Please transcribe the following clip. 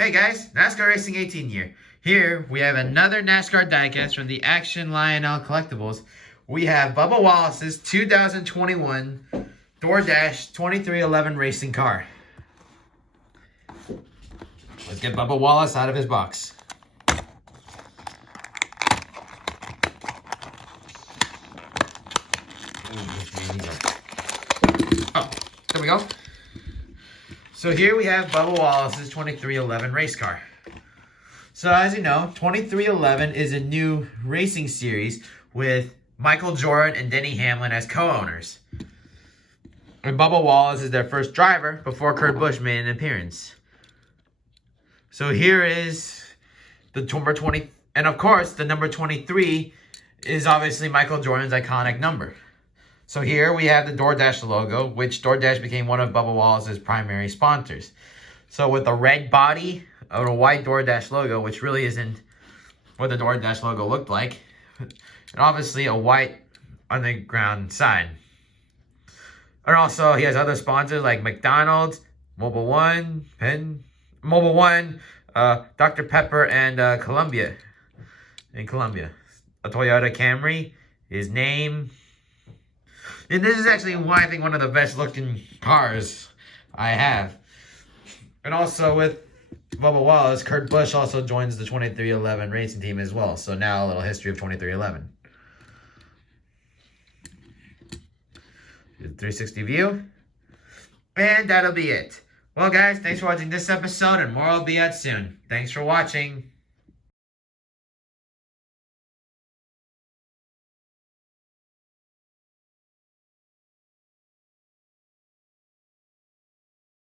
Hey guys, NASCAR Racing 18 year. Here we have another NASCAR diecast from the Action Lionel Collectibles. We have Bubba Wallace's 2021 DoorDash 2311 racing car. Let's get Bubba Wallace out of his box. Oh, there we go. So here we have Bubba Wallace's 2311 race car. So as you know, 2311 is a new racing series with Michael Jordan and Denny Hamlin as co-owners. And Bubba Wallace is their first driver before Kurt Busch made an appearance. So here is the number 20, and of course the number 23 is obviously Michael Jordan's iconic number. So here we have the DoorDash logo, which DoorDash became one of Bubba Wallace's primary sponsors. So with a red body and a white DoorDash logo, which really isn't what the DoorDash logo looked like, and obviously a white underground sign. And also he has other sponsors like McDonald's, Mobile One, Dr. Pepper, and Columbia. A Toyota Camry, his name. And this is actually I think one of the best looking cars I have. And also with Bubba Wallace, Kurt Busch also joins the 2311 racing team as well. So now a little history of 2311. 360 view. And that'll be it. Well guys, thanks for watching this episode, and more will be out soon. Thanks for watching.